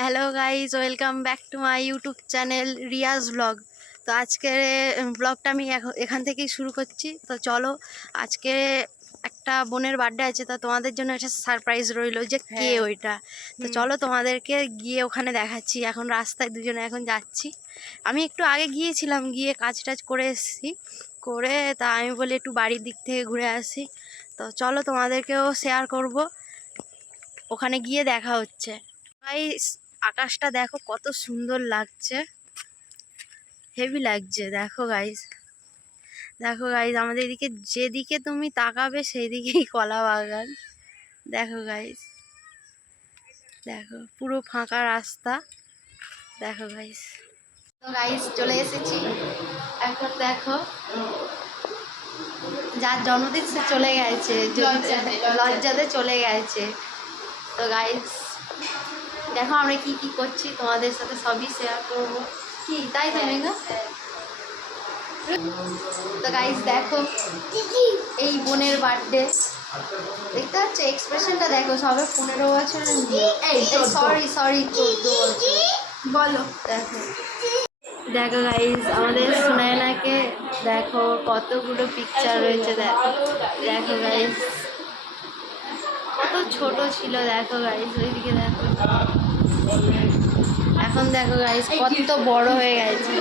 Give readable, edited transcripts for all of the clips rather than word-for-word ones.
Hello guys, welcome back to my YouTube channel Riaz blog. তো আজকের ব্লগটা আমি এখান থেকেই শুরু করছি। তো চলো, আজকে একটা বোনের বার্থডে আছে, তো তোমাদের জন্য একটা সারপ্রাইজ রইলো যে কে ওইটা। তো চলো তোমাদেরকে গিয়ে ওখানে দেখাচ্ছি। এখন রাস্তায় দুজনে এখন যাচ্ছি। আমি একটু আগে গিয়েছিলাম, গিয়ে কাজ টাজ করে এসেছি, করে তা আমি বলি একটু বাড়ির দিক থেকে ঘুরে আসি। তো চলো তোমাদেরকেও শেয়ার করব, ওখানে গিয়ে দেখা হচ্ছে। গাইস, আকাশটা দেখো কত সুন্দর লাগছে, হেভি লাগছে। দেখো গাইস, দেখো গাইস, আমাদের এদিকে যেদিকে তুমি তাকাবে সেই দিকেই কলা বাগান। দেখো গাইস, দেখো পুরো ফাঁকা রাস্তা। দেখো গাইস, তো গাইস চলে এসেছি। এখন দেখো, যার জন্মদিন সে চলে গেছে, লজ্জাতে চলে গেছে। তো গাইস দেখো আমরা কি কি করছি, তোমাদের সাথে সবই শেয়ার করবো। কি তাই তো মেঘা? তো গাইস দেখো, এই বোনের বার্থডে, দেখতে পাচ্ছ এক্সপ্রেশনটা দেখো, সবে 15 বছরের, সরি 14 বছর বলো। দেখো দেখো গাইস, আমাদের সুনায়নাকে দেখো, কতগুলো পিকচার রয়েছে। দেখো দেখো গাইস, কত ছোট ছিল। দেখো গাইস ওইদিকে দেখো, এখন দেখো গাইস কত বড় হয়ে গেছে।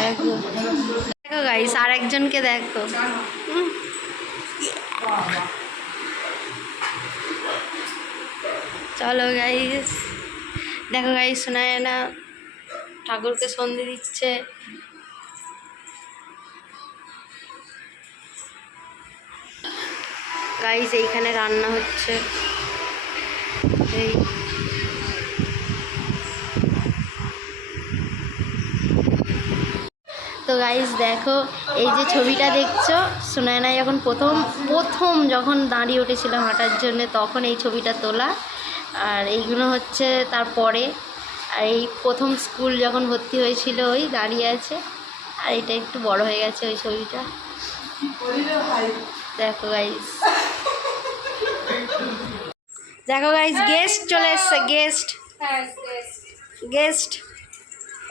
দেখো গাইস, আর একজনকে দেখো, চলো গাইস। দেখো গাইস, সুনায়না ঠাকুরকে সন্ধে দিচ্ছে। গাইস এইখানে রান্না হচ্ছে। এই তো গাইস দেখো, এই যে ছবিটা দেখছো, সুনায়না যখন প্রথম যখন দাঁড়িয়ে উঠেছিল হাঁটার জন্য, তখন এই ছবিটা তোলা। আর এইগুলো হচ্ছে তারপরে, আর এই প্রথম স্কুল যখন ভর্তি হয়েছিল ওই দাঁড়িয়ে আছে। আর এটা একটু বড় হয়ে গেছে ওই ছবিটা। দেখো গাইস, দেখো গাইস, গেস্ট চলে এসছে। গেস্ট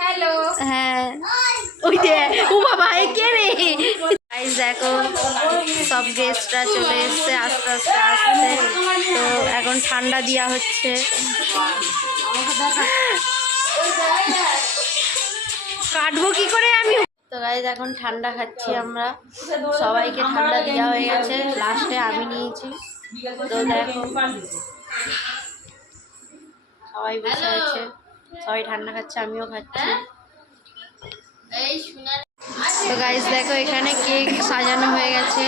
হ্যালো, হ্যাঁ ওই যে, ও বাবা এ কে রে। গাইস দেখো, সব গেস্টরা চলে এসছে আস্তে আস্তে আসছে। তো এখন ঠান্ডা দেওয়া হচ্ছে। কাটবো কি করে আমি। তো গাইস এখন ঠান্ডা খাচ্ছি আমরা, সবাইকে ঠান্ডা দেওয়া হয়ে গেছে, লাস্টে আমি নিয়েছি। তো দেখো সবাই বসে আছে, সবাই ঠান্ডা খাচ্ছে, আমিও খাচ্ছি। তো গাইস দেখো, এখানে কেক সাজানো হয়ে গেছে,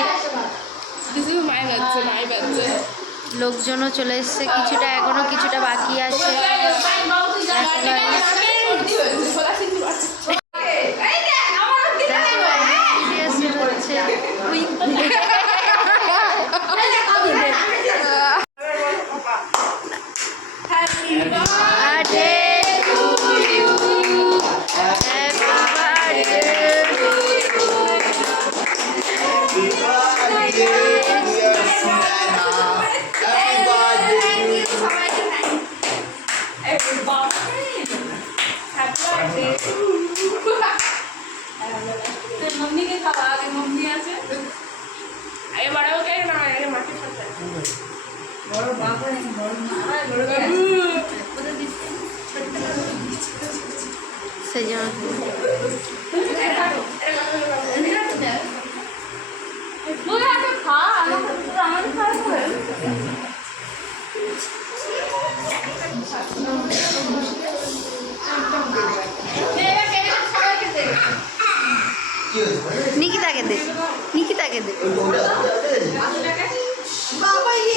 লোকজনও চলে এসছে, কিছুটা এখনো কিছুটা বাকি আছে। मम्मी के खावा आगे मम्मी আছে আগে বড়াও কে না আগে মাটি সাথে বড় বাবা নেই, বড় মা বড় ওদের দিচ্ছে ছোট সজানো তুই আগে খা, আমার খাওয়া হবে। निकिताके दे, निकिताके दे। बाबा ये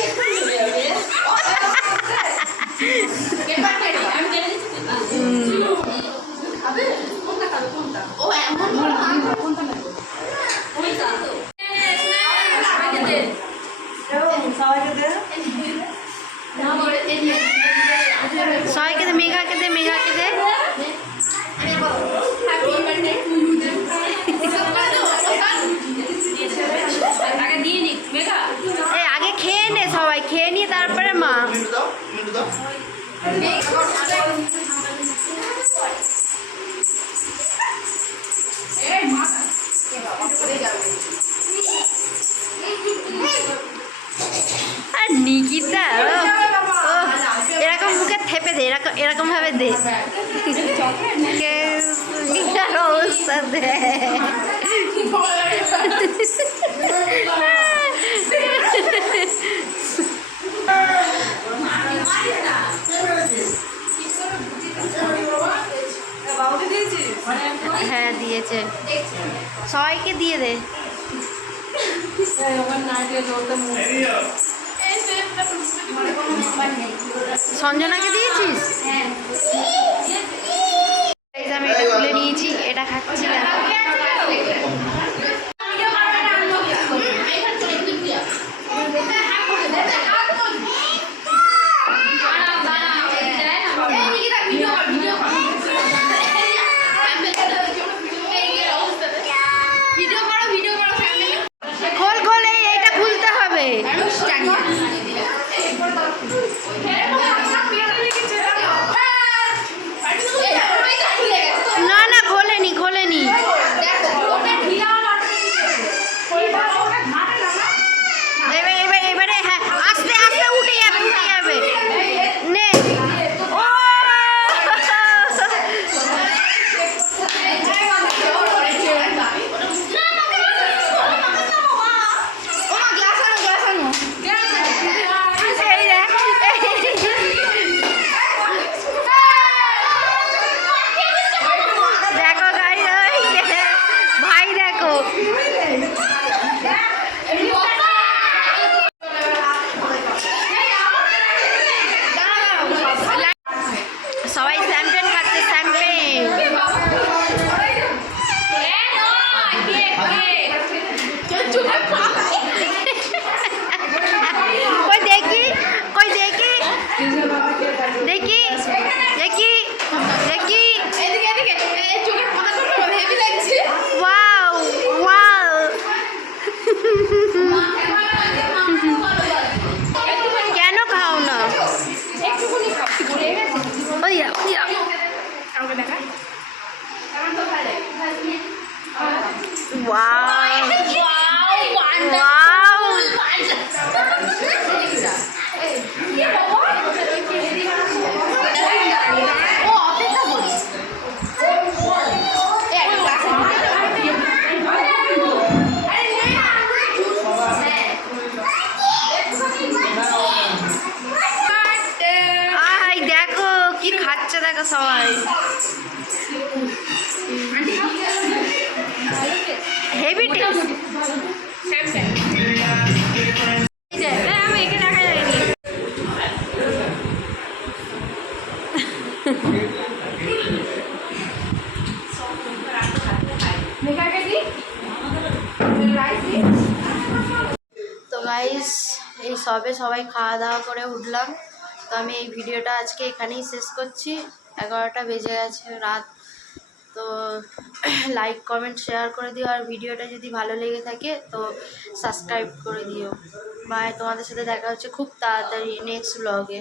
अबे কোনটা খাবে কোনটা? ও এমন কোনটা নেব? ওইটা সবাইকে দে, সবাইকে দে, না বলে দে, সবাইকে দে, মেঘাকে দে, মেঘাকে দে। Happy birthday to you. আগে খেয়ে নে, সবাই খেয়ে নিয়ে তারপরে মা। এরকম এরকম ভাবে দে এটার অবস্থা দে হ্যাঁ দিয়েছে, সবাইকে দিয়ে দে। সঞ্জনাকে দিয়েছিস? আমি এটা তুলে নিয়েছি, এটা খাচ্ছি না। খোল খোল, এইটা খুলতে হবে। না না, খোলেনি খোলেনি। এবারে হ্যাঁ, আস্তে আস্তে উঠে যাবে উঠে যাবে। নে ও দেখো গাই, ভাই দেখো সবাই স্যাম্পেন খাচ্ছে, স্যাম্পেন। কই দেখি, কই দেখি, দেখি দেখি দেখি। ওয়াও ওয়াও, কেন খাও না? ওইয়া ওইয়া, ওয়াও ওয়াও। আই দেখো কি খাচ্ছে, দেখো সবাই হেভি টেস্ট। আমি একে দেখা যায়নি। তো গাইস, এই সবে সবাই খাওয়া দাওয়া করে উঠলাম। তো আমি এই ভিডিওটা আজকে এখানেই শেষ করছি। 11টা বেজে গেছে রাত। তো লাইক কমেন্ট শেয়ার করে দিও, আর ভিডিওটা যদি ভালো লেগে থাকে তো সাবস্ক্রাইব করে দিও। বাই, তোমাদের সাথে দেখা হচ্ছে খুব তাড়াতাড়ি নেক্সট ব্লগে।